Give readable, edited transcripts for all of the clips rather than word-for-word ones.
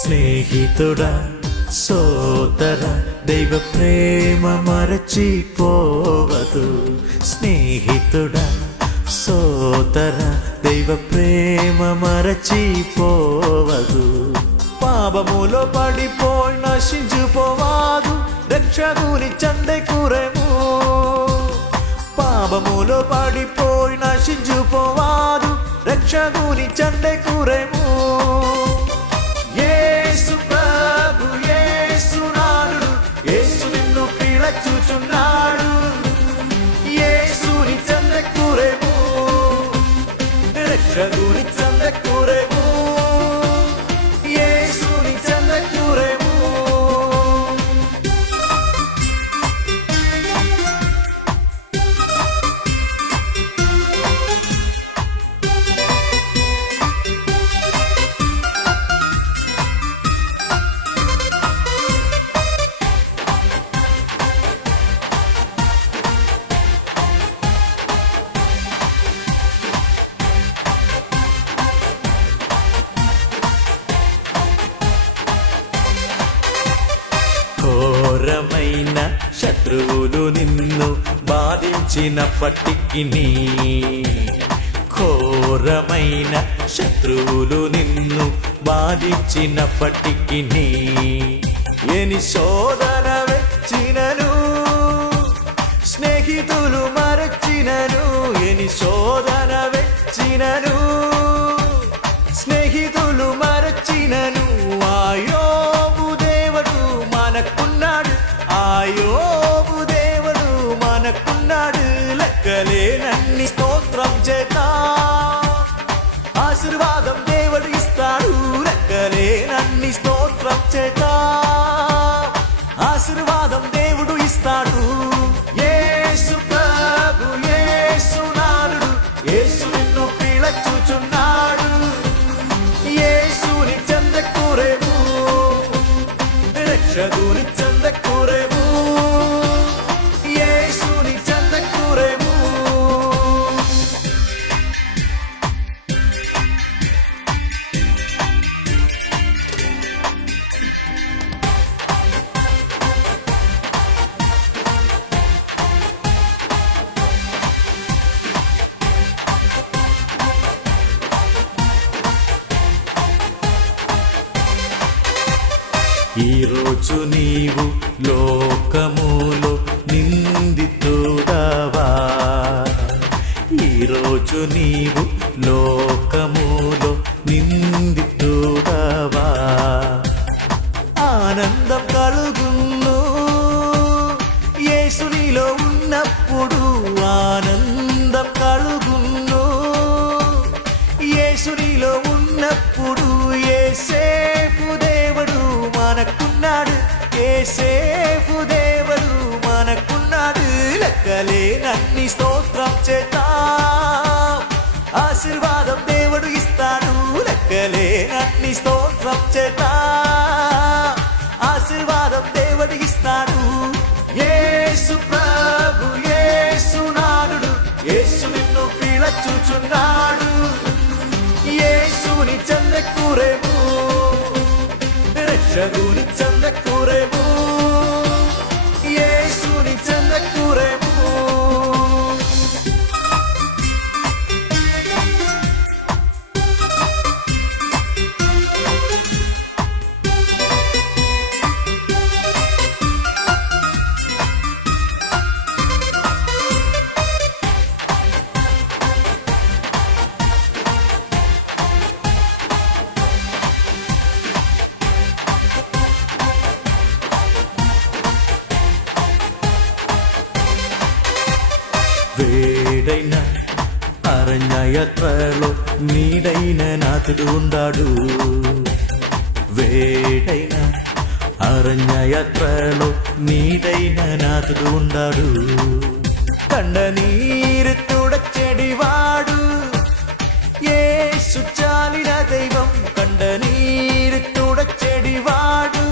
స్నేహితుడా సోదర దైవ ప్రేమ మరచిపోవదు. స్నేహితుడా సోదర దైవ ప్రేమ మరచిపోవదు. పాపములో పడిపోయి నశించిపోవాదు, రక్షకుని చందెకురెము. పాపములో పడిపోయి నశించిపోవాదు, రక్షకుని చందెకురెము. యేసు ప్రభు, యేసు నాథుడు, యేసు నిన్ను పిలుచుచున్నాడు. యేసుని చందెకురెము, రక్షకుని చందెకురెము. యేసుని చందెకురెము. ఘోరమైన శత్రువులు నిన్ను బాధించినప్పటికీ, ఘోరమైన శత్రువులు నిన్ను బాధించినప్పటికీ, ఎని శోధన వచ్చినను, స్నేహితులు మరచినను, ఎని శోధన వచ్చినను, స్నేహితులు మరచినను, యోబు దేవుడు మనకున్నాడు. యోబు దేవుడు మనకున్నాడు. లెక్కలేనన్ని స్తోత్రం చేద్దాం, ఆశీర్వాదం దేవుడు ఇస్తాడు. లెక్కలేనన్ని స్తోత్రం చేద్దాం, ఆశీర్వాదం దేవుడు ఇస్తాడు. యేసు ప్రభు, యేసు నాథుడు, యేసు నిన్ను పిలుచుచున్నాడు. యేసుని చందెకురెము, రక్షకుని చందెకురెము. యేసుని చందెకురెము. ఈరోజు నీవు లోకములో నిందితుడవా. ఈరోజు నీవు లోకములో నిందితుడవా. ఆనందం కలుగును యేసునిలో ఉన్నప్పుడు, ఆనందం కలుగును యేసునిలో ఉన్నప్పుడు. యేసేపు దేవుడు మనకున్నాడు, యేసేపు దేవుడు మనకున్నాడు. లెక్కలేనన్ని స్తోత్రం చేద్దాం, ఆశీర్వాదం దేవుడు ఇస్తాడు. లెక్కలేనన్ని స్తోత్రం చేద్దాం, ఆశీర్వాదం దేవుడు ఇస్తాడు. యేసు ప్రభు, యేసు నాథుడు, యేసు నిన్ను పిలుచుచున్నాడు. యేసుని చందెకురెము, రక్షకుని చందెకురెము. యేసుని చందెకురెము. అరణ్యయాత్రలో నీడైన నాథుడు ఉండాడు. వేడైన అరణ్యయాత్రలో నీడైన నాథుడు ఉండాడు. కండ నీరు తుడచెడివాడు యేసు చాలిన దైవం. కండ నీరు తుడచెడివాడు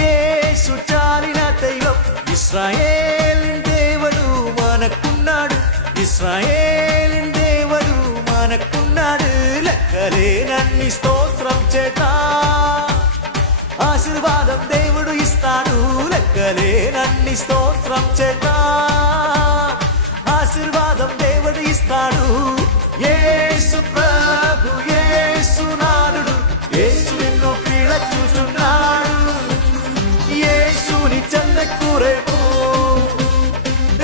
యేసు చాలిన దైవం. ఇశ్రాయేలిన్ దేవుడు మనకున్నాడు. ఇశ్రాయేలిన్ దేవుడు మనకున్నాడు. లెక్కలేనన్ని స్తోత్రం చేత ఆశీర్వాదం దేవుడు ఇస్తాడు. లెక్కలేనన్ని స్తోత్రం చేత ఆశీర్వాదం దేవుడు ఇస్తాడు. యేసు ప్రభు యేసు నాథుడు యేసు ఎన్నో క్రీడ చూస్తున్నాడు. యేసుని చెందకూరేమో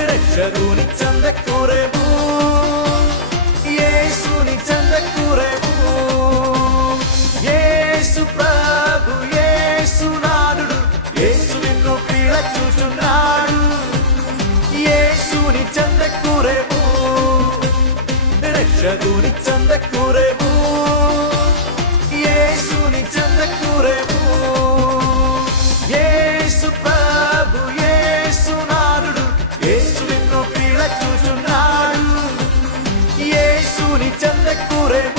రక్షకుని చెందకూరేమో యేసుని చెందకూరేమో. యేసు ప్రభు యేసు నాథుడు యేసు ఎన్నో క్రీడ చూస్తున్నాడు. యేసుని చెందకూరేమో రక్షకుని చెందకూరేమో యేసుని చెందకూరేమో. యేసు ప్రభు యేసు నాథుడు యేసు ఎన్నో క్రీడ చూస్తున్నాడు. యేసుని చెందకూరేమో